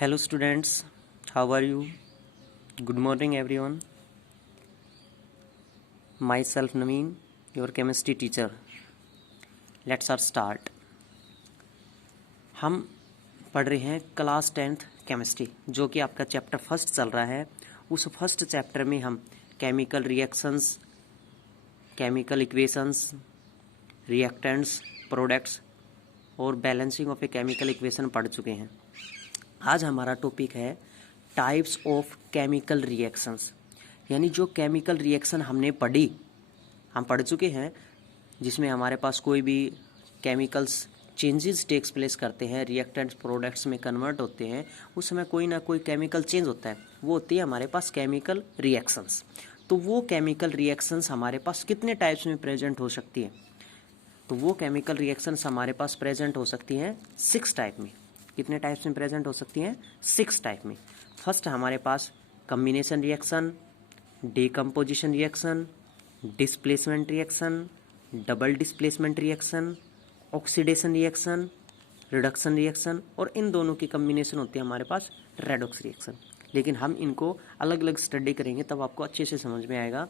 Hello students, how are you? Good morning everyone. Myself Naveen, your chemistry teacher. Let's start. हम पढ़ रहे हैं class 10th chemistry, जो कि आपका चैप्टर फर्स्ट चल रहा है। उस फर्स्ट चैप्टर में हम chemical reactions, chemical equations, reactants, products और balancing of a chemical equation पढ़ चुके हैं। आज हमारा टॉपिक है टाइप्स ऑफ केमिकल रिएक्शंस, यानी जो केमिकल रिएक्शन हम पढ़ चुके हैं, जिसमें हमारे पास कोई भी केमिकल्स चेंजेस टेक्स प्लेस करते हैं, रिएक्टेंट्स प्रोडक्ट्स में कन्वर्ट होते हैं, उस समय कोई ना कोई केमिकल चेंज होता है, वो होती है हमारे पास केमिकल रिएक्शंस। तो वो केमिकल रिएक्शंस हमारे पास कितने टाइप्स में प्रेजेंट हो सकती है? तो वो केमिकल रिएक्शंस हमारे पास प्रेजेंट हो सकती हैं 6 टाइप में। कितने टाइप्स में प्रेजेंट हो सकती हैं? 6 टाइप में। फर्स्ट हमारे पास combination reaction, decomposition reaction, displacement reaction, double displacement reaction, oxidation reaction, reduction reaction, और इन दोनों की कम्बिनेशन होती है हमारे पास रेडॉक्स रिएक्शन। लेकिन हम इनको अलग अलग स्टडी करेंगे तब आपको अच्छे से समझ में आएगा।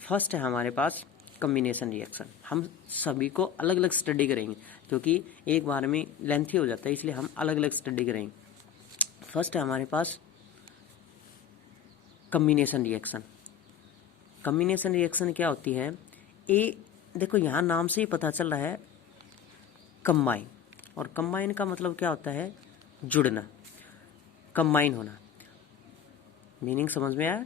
फर्स्ट है हमारे पास कम्बिनेशन रिएक्शन। हम सभी को अलग अलग स्टडी करेंगे क्योंकि एक बार में लेंथी हो जाता है, इसलिए हम अलग अलग स्टडी करेंगे। फर्स्ट है हमारे पास कम्बिनेशन रिएक्शन। कम्बिनेशन रिएक्शन क्या होती है? देखो यहाँ नाम से ही पता चल रहा है कंबाइन, और कंबाइन का मतलब क्या होता है? जुड़ना, कंबाइन होना। मीनिंग समझ में आया?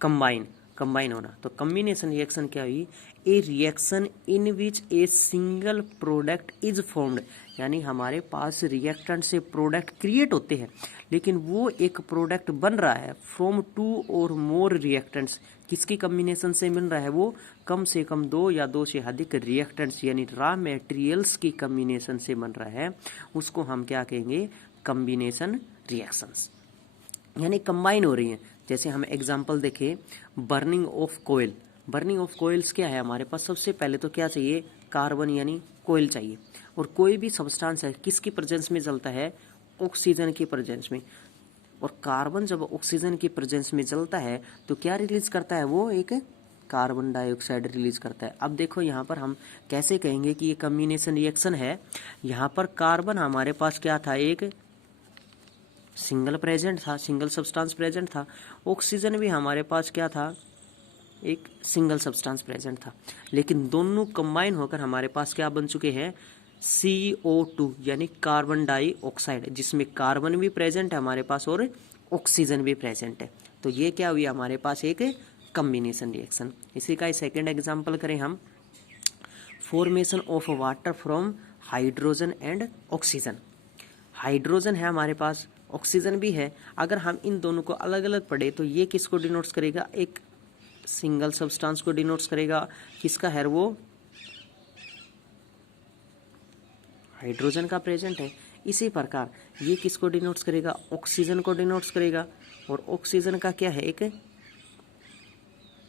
कंबाइन होना। तो कम्बिनेशन रिएक्शन क्या हुई? ए reaction in which a single product is formed, यानी हमारे पास रिएक्टेंट से प्रोडक्ट क्रिएट होते हैं, लेकिन वो एक प्रोडक्ट बन रहा है फ्रॉम 2 और मोर रिएक्टेंट्स। किसकी कम्बिनेशन से मिल रहा है? वो कम से कम 2 या 2 से अधिक रिएक्टेंट्स यानी रॉ मटेरियल्स की कम्बिनेशन से बन रहा है। उसको हम क्या कहेंगे? कम्बिनेशन रिएक्शंस, यानी कंबाइन हो रही हैं। जैसे हम एग्जांपल देखें, burning of coal. Burning of coals क्या है हमारे पास? सबसे पहले तो क्या चाहिए? कार्बन यानी कोयल चाहिए। और कोई भी सब्सटेंस है किसकी प्रेजेंस में जलता है? ऑक्सीजन की प्रेजेंस में। और कार्बन जब ऑक्सीजन की प्रेजेंस में जलता है तो क्या रिलीज करता है? वो एक कार्बन डाइऑक्साइड रिलीज करता है। अब देखो यहाँ पर हम कैसे कहेंगे कि ये कम्बिनेशन रिएक्शन है। यहाँ पर कार्बन हमारे पास क्या था? एक सिंगल प्रेजेंट था, सिंगल सब्सटेंस प्रेजेंट था। ऑक्सीजन भी हमारे पास क्या था? एक सिंगल सब्सटेंस प्रेजेंट था। लेकिन दोनों कंबाइन होकर हमारे पास क्या बन चुके हैं? CO2 यानी कार्बन डाइऑक्साइड, जिसमें कार्बन भी प्रेजेंट है हमारे पास और ऑक्सीजन भी प्रेजेंट है। तो ये क्या हुई हमारे पास? एक कम्बिनेशन रिएक्शन। इसी का सेकेंड एग्जाम्पल करें हम, formation of water from hydrogen and oxygen. Hydrogen है हमारे पास, ऑक्सीजन भी है। अगर हम इन दोनों को अलग अलग पढ़े तो ये किसको डिनोट्स करेगा? एक सिंगल सब्सटेंस को डिनोट्स करेगा। किसका है वो? हाइड्रोजन का प्रेजेंट है। इसी प्रकार ये किसको डिनोट्स करेगा? ऑक्सीजन को डिनोट्स करेगा। और ऑक्सीजन का क्या है? एक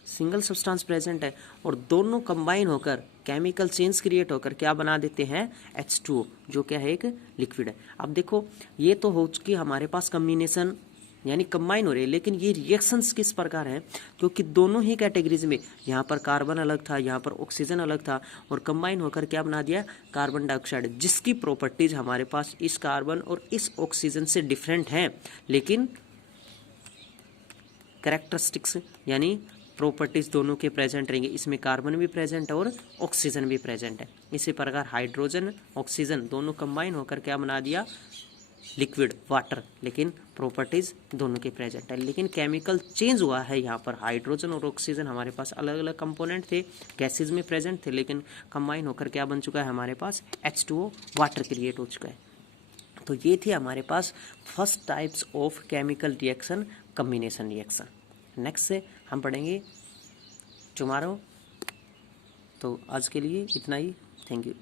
सिंगल सब्सटेंस प्रेजेंट है। और दोनों कंबाइन होकर केमिकल चेंज क्रिएट होकर क्या बना देते हैं? H2O, जो क्या है? एक लिक्विड है। अब देखो ये तो हो चुकी हमारे पास कम्बिनेशन, यानी कंबाइन हो रही है। लेकिन ये रिएक्शंस किस प्रकार है? क्योंकि दोनों ही कैटेगरीज में, यहाँ पर कार्बन अलग था, यहाँ पर ऑक्सीजन अलग था, और कंबाइन होकर क्या बना दिया? कार्बन डाइऑक्साइड, जिसकी प्रॉपर्टीज हमारे पास इस कार्बन और इस ऑक्सीजन से डिफरेंट हैं, लेकिन कैरेक्टरिस्टिक्स यानी प्रॉपर्टीज दोनों के प्रेजेंट रहेंगे। इसमें कार्बन भी प्रेजेंट है और ऑक्सीजन भी प्रेजेंट है। इसी प्रकार हाइड्रोजन ऑक्सीजन दोनों कंबाइन होकर क्या बना दिया? लिक्विड वाटर, लेकिन प्रॉपर्टीज दोनों के प्रेजेंट है। लेकिन केमिकल चेंज हुआ है यहाँ पर। हाइड्रोजन और ऑक्सीजन हमारे पास अलग अलग कंपोनेंट थे, गैसेज में प्रेजेंट थे, लेकिन कंबाइन होकर क्या बन चुका है हमारे पास? H2O वाटर क्रिएट हो चुका है। तो ये थी हमारे पास first types of chemical reaction, combination reaction. Next से हम पढ़ेंगे टुमारो। तो आज के लिए इतना ही। Thank you.